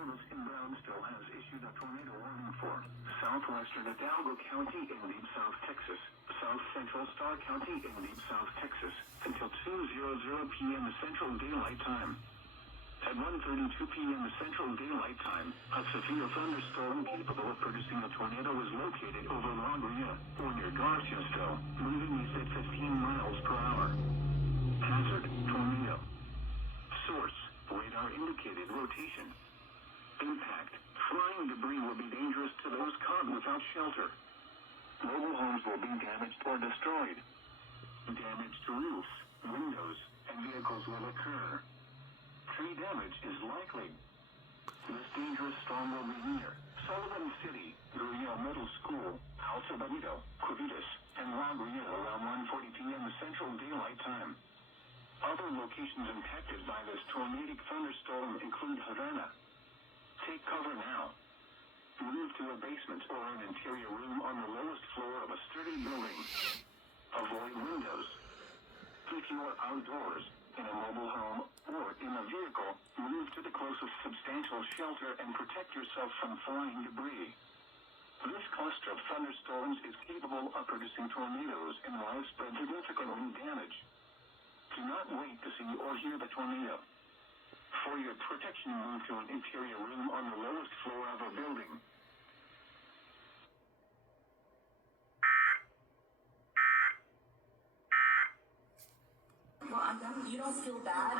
Service in Brownsville has issued a tornado warning for southwestern Hidalgo County in deep South Texas, south central Starr County in deep South Texas, until 2:00 p.m. Central Daylight Time. At 1:32 p.m. Central Daylight Time, a severe thunderstorm capable of producing a tornado was located over La Brea, or near Garciasville, moving east at 15 miles per hour. Hazard: tornado. Source: radar indicated rotation. Impact: flying debris will be dangerous to those caught without shelter. Mobile homes will be damaged or destroyed. Damage to roofs, windows, and vehicles will occur. Tree damage is likely. This dangerous storm will be near Sullivan City, Gruya Middle School, Alta Bonito, Cuvitas, and La Brea around 1:40 p.m. Central Daylight Time. Other locations impacted by this tornadic thunderstorm include Havana. Take cover now. Move to a basement or an interior room on the lowest floor of a sturdy building. Avoid windows. If you are outdoors, in a mobile home, or in a vehicle, move to the closest substantial shelter and protect yourself from flying debris. This cluster of thunderstorms is capable of producing tornadoes and widespread significant wind damage. Do not wait to see or hear the tornado. For your protection, move to an interior room on the lowest floor of a building. Well, you don't feel bad?